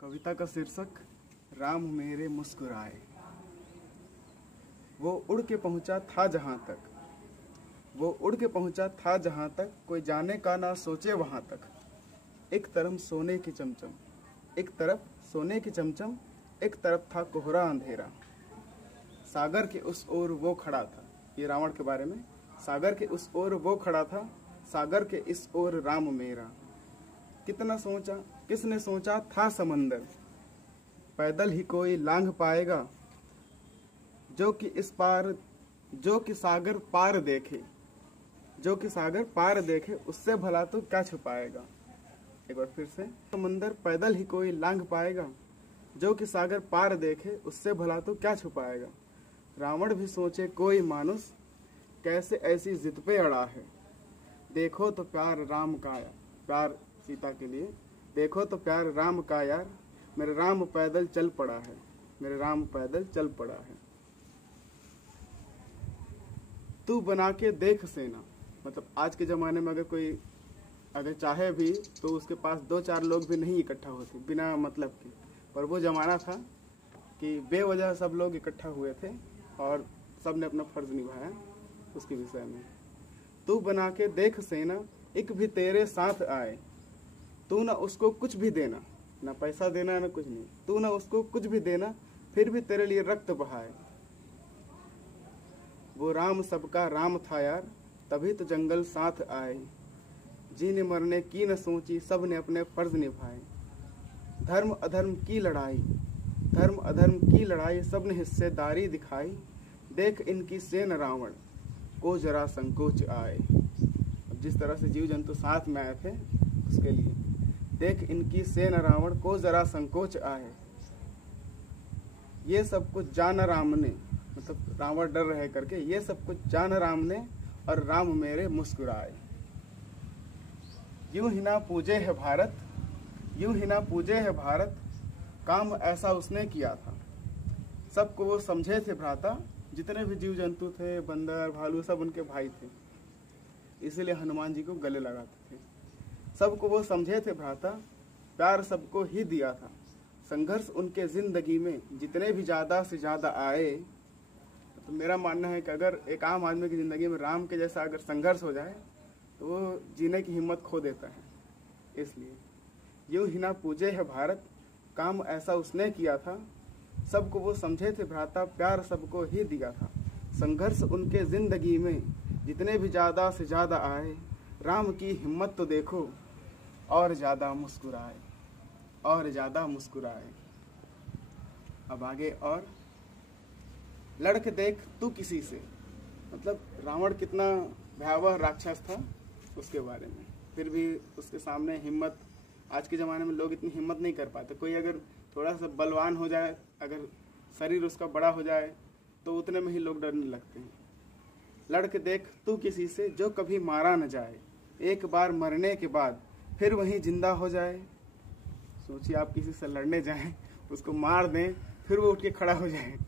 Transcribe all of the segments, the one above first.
कविता का शीर्षक राम मेरे मुस्कुराए। वो उड़ के पहुंचा था जहां तक, वो उड़ के पहुंचा था जहां तक, कोई जाने का ना सोचे वहां तक। एक तरफ सोने की चमचम, एक तरफ सोने की चमचम, एक तरफ था कोहरा अंधेरा। सागर के उस ओर वो खड़ा था, ये रावण के बारे में। सागर के उस ओर वो खड़ा था, सागर के इस ओर राम मेरा। कितना सोचा, किसने सोचा था समंदर, पैदल ही कोई लांघ पाएगा। जो कि इस पार, जो कि सागर पार देखे, जो कि सागर पार देखे, उससे भला तो क्या छुपाएगा। एक बार फिर से। समंदर पैदल ही कोई लांघ पाएगा, जो कि सागर पार देखे, उससे भला तो क्या छुपाएगा। रावण भी सोचे कोई मानुस, कैसे ऐसी जिद पे अड़ा है। देखो तो प्यार राम का यार, प्यार सीता के लिए। देखो तो प्यार राम का यार, मेरे राम पैदल चल पड़ा है, मेरे राम पैदल चल पड़ा है। तू बना के देख सेना, मतलब आज के ज़माने में अगर चाहे भी तो उसके पास 2-4 लोग भी नहीं इकट्ठा होते बिना मतलब के। पर वो ज़माना था कि बेवजह सब लोग इकट्ठा हुए थे और सब ने अपना फर्ज निभाया उसके विषय में। तू बना के देख सेना, एक भी तेरे साथ आए। तू ना उसको कुछ भी देना, ना पैसा देना ना कुछ नहीं। तू ना उसको कुछ भी देना, फिर भी तेरे लिए रक्त बहाए। वो राम सबका राम था यार, तभी तो जंगल साथ आए। जीने मरने की न सोची, सब ने अपने फर्ज निभाए। धर्म अधर्म की लड़ाई, धर्म अधर्म की लड़ाई, सब ने हिस्सेदारी दिखाई। देख इनकी सेन रावण को जरा संकोच आए। अब जिस तरह से जीव जंतु साथ में आए थे उसके लिए, देख इनकी सेन रावण को जरा संकोच आए। ये सब कुछ जान राम ने, मतलब रावण डर रहे करके, ये सब कुछ जान राम ने, और राम मेरे मुस्कुराए। यूं ही ना पूजे है भारत, यूं ही ना पूजे है भारत, काम ऐसा उसने किया था। सबको वो समझे थे भ्राता, जितने भी जीव जंतु थे, बंदर भालू, सब उनके भाई थे, इसीलिए हनुमान जी को गले लगाते थे। सबको वो समझे थे भ्राता, प्यार सबको ही दिया था। संघर्ष उनके जिंदगी में जितने भी ज़्यादा से ज़्यादा आए, तो मेरा मानना है कि अगर एक आम आदमी की ज़िंदगी में राम के जैसा अगर संघर्ष हो जाए तो वो जीने की हिम्मत खो देता है। इसलिए यूं ही ना पूजे है भारत, काम ऐसा उसने किया था। सबको वो समझे थे भ्राता, प्यार सबको ही दिया था। संघर्ष उनके ज़िंदगी में जितने भी ज़्यादा से ज़्यादा आए, राम की हिम्मत तो देखो, और ज़्यादा मुस्कुराए, और ज़्यादा मुस्कुराए। अब आगे, और लड़के देख तू किसी से, मतलब रावण कितना भयावह राक्षस था उसके बारे में। फिर भी उसके सामने हिम्मत, आज के ज़माने में लोग इतनी हिम्मत नहीं कर पाते। कोई अगर थोड़ा सा बलवान हो जाए, अगर शरीर उसका बड़ा हो जाए, तो उतने में ही लोग डरने लगते हैं। लड़के देख तू किसी से, जो कभी मारा न जाए, एक बार मरने के बाद फिर वहीं जिंदा हो जाए। सोचिए आप किसी से लड़ने जाएं, उसको मार दें, फिर वो उठ के खड़ा हो जाए।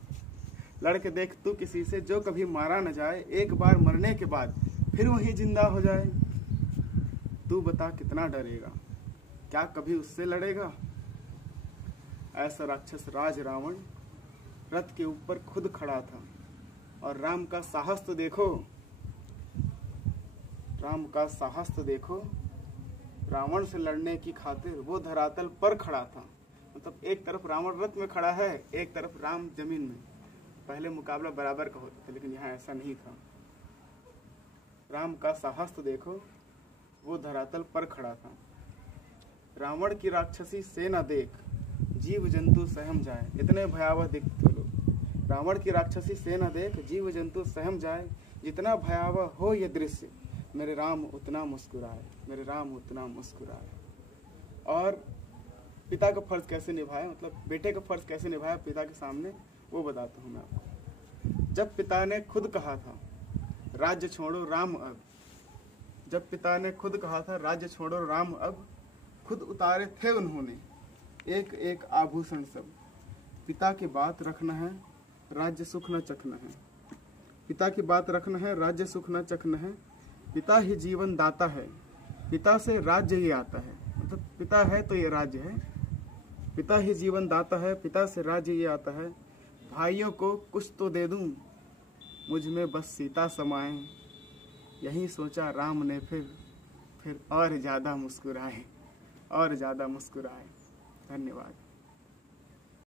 लड़के देख तू किसी से, जो कभी मारा न जाए, एक बार मरने के बाद फिर वहीं जिंदा हो जाए। तू बता कितना डरेगा, क्या कभी उससे लड़ेगा। ऐसा राक्षस राज रावण रथ के ऊपर खुद खड़ा था, और राम का साहस तो देखो, राम का साहस तो देखो। रावण से लड़ने की खातिर वो धरातल पर खड़ा था। मतलब एक तरफ रावण रथ में खड़ा है, एक तरफ राम जमीन में। पहले मुकाबला बराबर का होता था, लेकिन यहाँ ऐसा नहीं था। राम का साहस तो देखो, वो धरातल पर खड़ा था। रावण की राक्षसी सेना देख, जीव जंतु सहम जाए। इतने भयावह दिखते लोग। रावण की राक्षसी सेना देख, जीव जंतु सहम जाए। जितना भयावह हो ये दृश्य, मेरे राम उतना मुस्कुराए, मेरे राम उतना मुस्कुराए। और पिता का फर्ज कैसे निभाया, मतलब बेटे का फर्ज कैसे निभाया पिता के सामने, वो बताता हूँ मैं आपको। जब पिता ने खुद कहा था राज्य छोड़ो राम अब, जब पिता ने खुद कहा था राज्य छोड़ो राम अब, खुद उतारे थे उन्होंने एक एक आभूषण सब। पिता की बात रखना है, राज्य सुख न चखना है। पिता की बात रखना है, राज्य सुख न चखना है। पिता ही जीवन दाता है, पिता से राज्य ही आता है। मतलब पिता है तो ये राज्य है। पिता ही जीवन दाता है, पिता से राज्य ये आता है। भाइयों को कुछ तो दे दूं, मुझ में बस सीता समाए। यही सोचा राम ने फिर और ज़्यादा मुस्कुराए, और ज़्यादा मुस्कुराए। धन्यवाद।